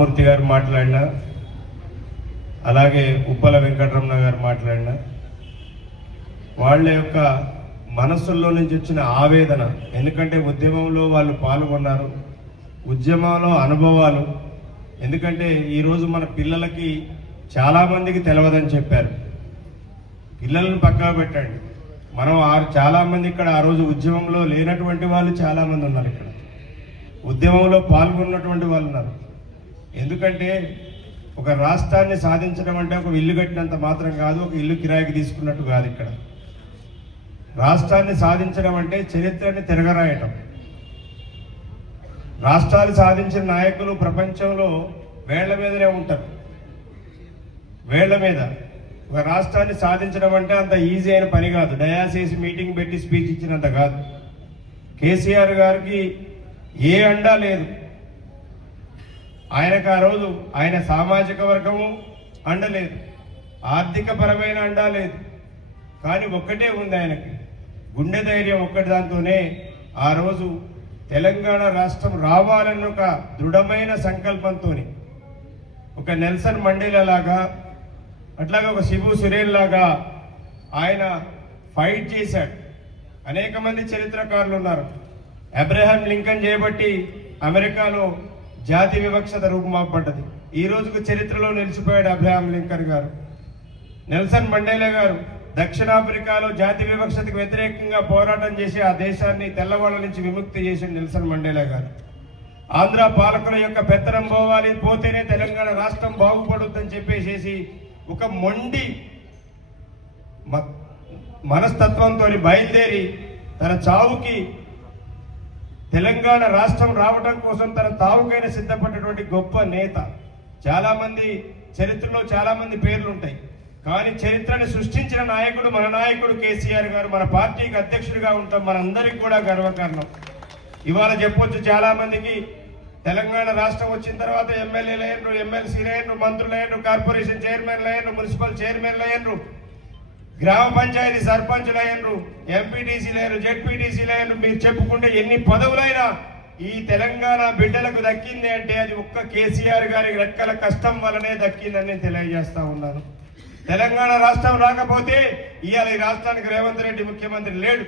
మూర్తి గారు మాట్లాడినా అలాగే ఉప్పల వెంకటరమణ గారు మాట్లాడిన వాళ్ళ యొక్క మనస్సుల్లో నుంచి వచ్చిన ఆవేదన ఎందుకంటే ఉద్యమంలో వాళ్ళు పాల్గొన్నారు ఉద్యమంలో అనుభవాలు ఎందుకంటే ఈరోజు మన పిల్లలకి చాలామందికి తెలియదని చెప్పారు. పిల్లలను పక్కన పెట్టండి. మనం ఆ చాలామంది ఇక్కడ ఆ రోజు ఉద్యమంలో లేనటువంటి వాళ్ళు చాలామంది ఉన్నారు ఇక్కడ. ఉద్యమంలో పాల్గొన్నటువంటి వాళ్ళు ఉన్నారు. ఎందుకంటే ఒక రాష్ట్రాన్ని సాధించడం అంటే ఒక ఇల్లు కట్టినంత మాత్రం కాదు ఒక ఇల్లు కిరాయికి తీసుకున్నట్టు కాదు ఇక్కడ. రాష్ట్రాన్ని సాధించడం అంటే చరిత్రని తిరగరాయటం. రాష్ట్రాలు సాధించిన నాయకులు ప్రపంచంలో వేళ్ళ మీదనే ఉంటారు. వేళ్ళ మీద. ఒక రాష్ట్రాన్ని సాధించడం అంటే అంత ఈజీ అయిన పని కాదు. డయాసిస్ మీటింగ్ పెట్టి స్పీచ్ ఇచ్చినంత కాదు. కేసీఆర్ గారికి ఏ అండా లేదు. ఆయనకు ఆ రోజు ఆయన సామాజిక వర్గము అండలేదు. ఆర్థిక పరమైన అండా లేదు. కానీ ఒక్కటే ఉంది ఆయనకి. గుండె ధైర్యం ఒక్కటి దాంతోనే ఆ రోజు తెలంగాణ రాష్ట్రం రావాలన్న ఒక దృఢమైన సంకల్పంతో ఒక నెల్సన్ మండేలా లాగా అట్లాగే ఒక శిబు సురేన్ లాగా ఆయన ఫైట్ చేశాడు. అనేక మంది చరిత్రకారులు ఉన్నారు. అబ్రహాం లింకన్ చేయబట్టి అమెరికాలో జాతి వివక్షత రూపుమాపడ్డది ఈ రోజుకు చరిత్రలో నిలిచిపోయాడు Abraham Lincoln garu. Nelson Mandela garu దక్షిణాఫ్రికాలో జాతి వివక్షతకు వ్యతిరేకంగా పోరాటం చేసి ఆ దేశాన్ని తెల్లవాళ్ళ నుంచి విముక్తి చేసిన నెల్సన్ మండేలా గారు. ఆంధ్ర పాలకుల యొక్క పెత్తనం పోవాలి పోతేనే తెలంగాణ రాష్ట్రం బాగుపడుద్దని చెప్పేసేసి ఒక మొండి మ- మనస్తత్వంతో బయలుదేరి తన చావుకి తెలంగాణ రాష్ట్రం రావడం కోసం తన తావుకైన సిద్ధపడినటువంటి గొప్ప నేత. చాలామంది చరిత్రలో చాలామంది పేర్లు ఉంటాయి కానీ చరిత్రని సృష్టించిన నాయకుడు మన నాయకుడు కేసీఆర్ గారు మన పార్టీకి అధ్యక్షుడిగా ఉంటాం మనందరికి కూడా గర్వకారణం. ఇవాళ చెప్పొచ్చు చాలామందికి తెలంగాణ రాష్ట్రం వచ్చిన తర్వాత ఎమ్మెల్యేలు అయ్యారు ఎమ్మెల్సీలు అయ్యారు మంత్రులు అయ్యారు కార్పొరేషన్ చైర్మన్లు అయ్యారు మున్సిపల్ చైర్మన్లు అయ్యారు గ్రామ పంచాయతీ సర్పంచులు అయ్యారు ఎంపీటీసీలు అయ్యారు జెడ్పీటీసీలు అయ్యారు మీరు చెప్పుకుంటే ఎన్ని పదవులైనా ఈ తెలంగాణ బిడ్డలకు దక్కింది అంటే అది ఒక్క కేసీఆర్ గారి రెక్కల కష్టం వలనే దక్కిందని నేను తెలియజేస్తా ఉన్నాను. తెలంగాణ రాష్ట్రం రాకపోతే ఇవాళ ఈ రాష్ట్రానికి రేవంత్ రెడ్డి ముఖ్యమంత్రి లేడు.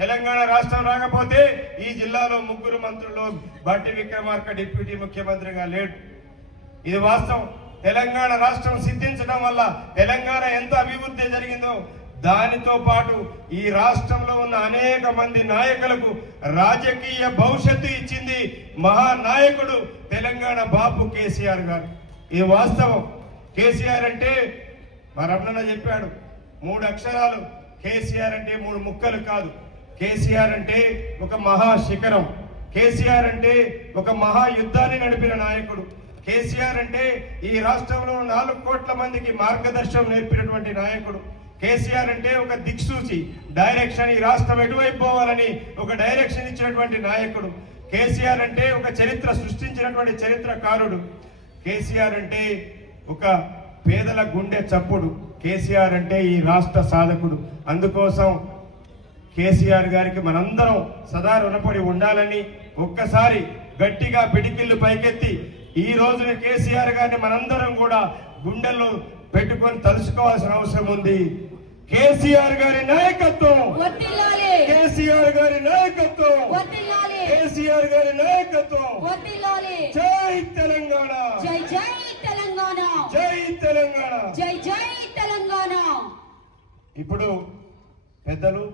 తెలంగాణ రాష్ట్రం రాకపోతే ఈ జిల్లాలో ముగ్గురు మంత్రులు బట్టి విక్రమార్క డిప్యూటీ ముఖ్యమంత్రిగా లేడు. ఇది వాస్తవం. తెలంగాణ రాష్ట్రం సిద్ధించడం వల్ల తెలంగాణ ఎంత అభివృద్ధి జరిగిందో దానితో పాటు ఈ రాష్ట్రంలో ఉన్న అనేక మంది నాయకులకు రాజకీయ భవిష్యత్తు ఇచ్చింది మహానాయకుడు తెలంగాణ బాపు కేసీఆర్ గారు. ఇది వాస్తవం కేసీఆర్ అంటే మా రమణ చెప్పాడు మూడు అక్షరాలు. కేసీఆర్ అంటే మూడు ముక్కలు కాదు. కేసీఆర్ అంటే ఒక మహా శిఖరం కేసీఆర్ అంటే ఒక మహా యుద్ధాన్ని నడిపిన నాయకుడు. కేసీఆర్ అంటే ఈ రాష్ట్రంలో నాలుగు కోట్ల మందికి మార్గదర్శనం నేర్పినటువంటి నాయకుడు. కేసీఆర్ అంటే ఒక దిక్సూచి. డైరెక్షన్ ఈ రాష్ట్రం ఎటువైపు పోవాలని ఒక డైరెక్షన్ ఇచ్చినటువంటి నాయకుడు. కేసీఆర్ అంటే ఒక చరిత్ర సృష్టించినటువంటి చరిత్రకారుడు. కేసీఆర్ అంటే ఒక పేదల గుండె చప్పుడు. కేసీఆర్ అంటే ఈ రాష్ట్ర సాధకుడు. అందుకోసం కేసీఆర్ గారికి మనందరం సదా రుణపడి ఉండాలని ఒక్కసారి గట్టిగా పిడికిళ్ళు పైకెత్తి ఈ రోజున కేసీఆర్ గారిని మనందరం కూడా గుండెల్లో పెట్టుకొని తలుసుకోవాల్సిన అవసరం ఉంది. కేసీఆర్ గారి నాయకత్వం! కేసీఆర్ గారి నాయకత్వం! కేసీఆర్ గారి నాయకత్వం! జై తెలంగాణ! జై జై తెలంగాణ! జై తెలంగాణ! జై జై తెలంగాణ! ఇప్పుడు పెద్దలు